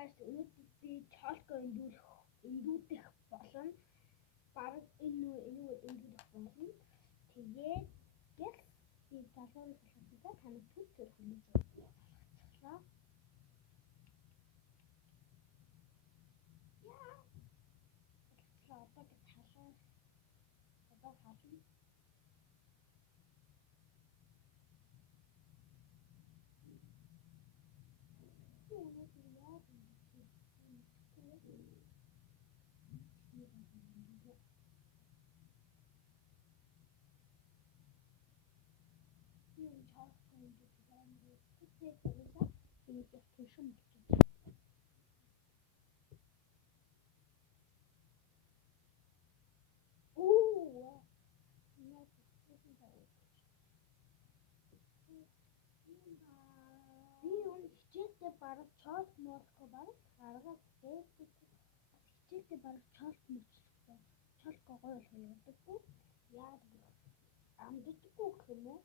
guys, өнөөдөр би чолко эндүүдэх болно. Бараг энэ эндүүдэх болно. Тэгээд би залуурыг хэлэхдээ таныг түр хүлээж авчихлаа. Одоо халуун. Хичээлдээ бараг чолк морко бараг гаргаад дээдэг. Хичээлдээ бараг чолк морчлоо. Чолко гойл явуулдаггүй. Яагаад амддаггүй гэх юм уу?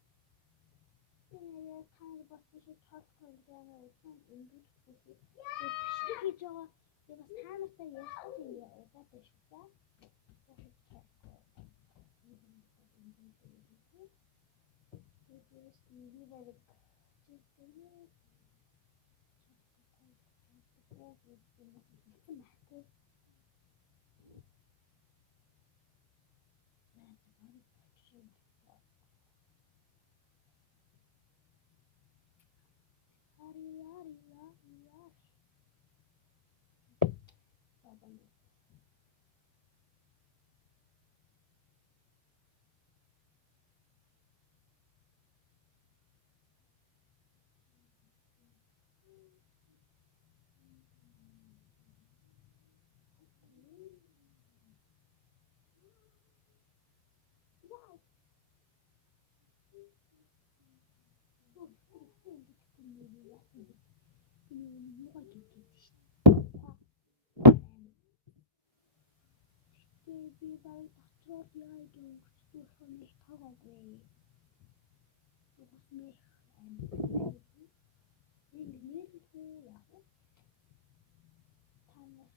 Яа тань бас биш чолко гэнэ үсэн эндүүд бүхий. Бичлэг хийж байгаа. Би бас таанастай ярьсан удаатай шүү дээ. Би бараг дотроо яа гэдэг хүчтэй тагаагүй. Угс мэх яах вэ? Танаас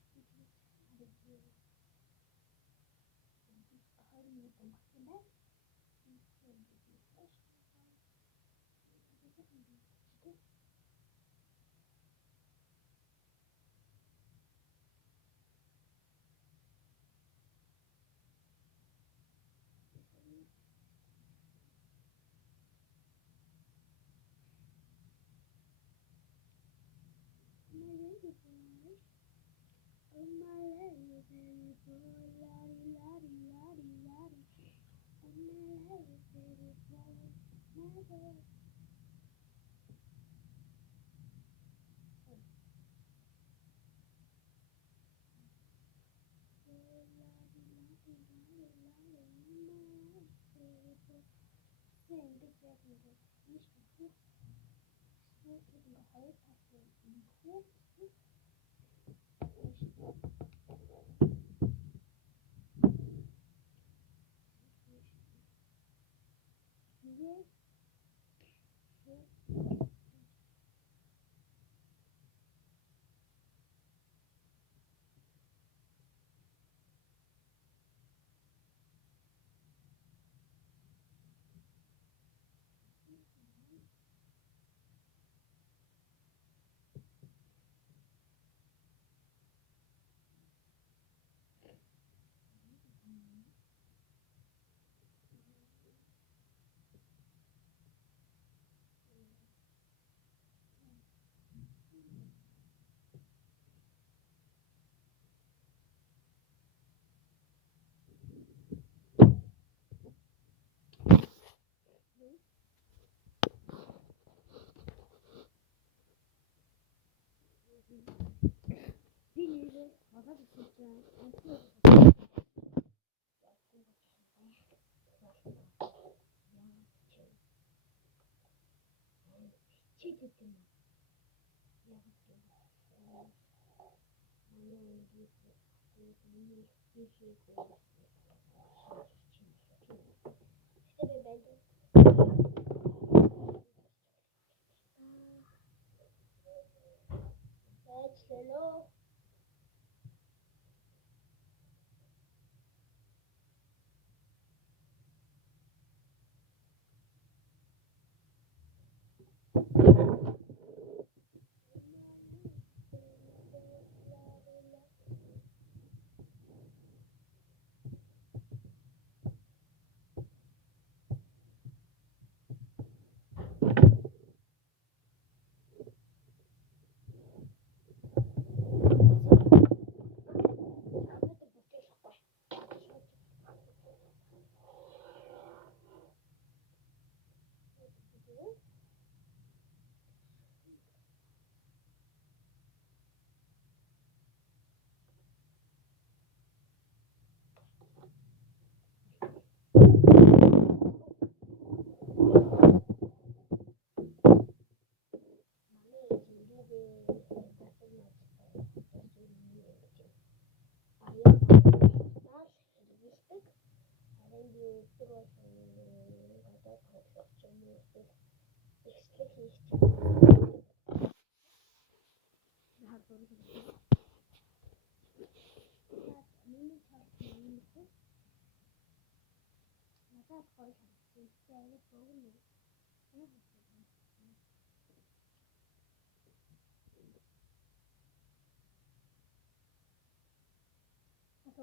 Hello.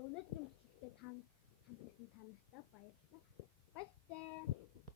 Өнөөдрийн бичлэгтээ та хамтдаа баярлалаа. Баяртай.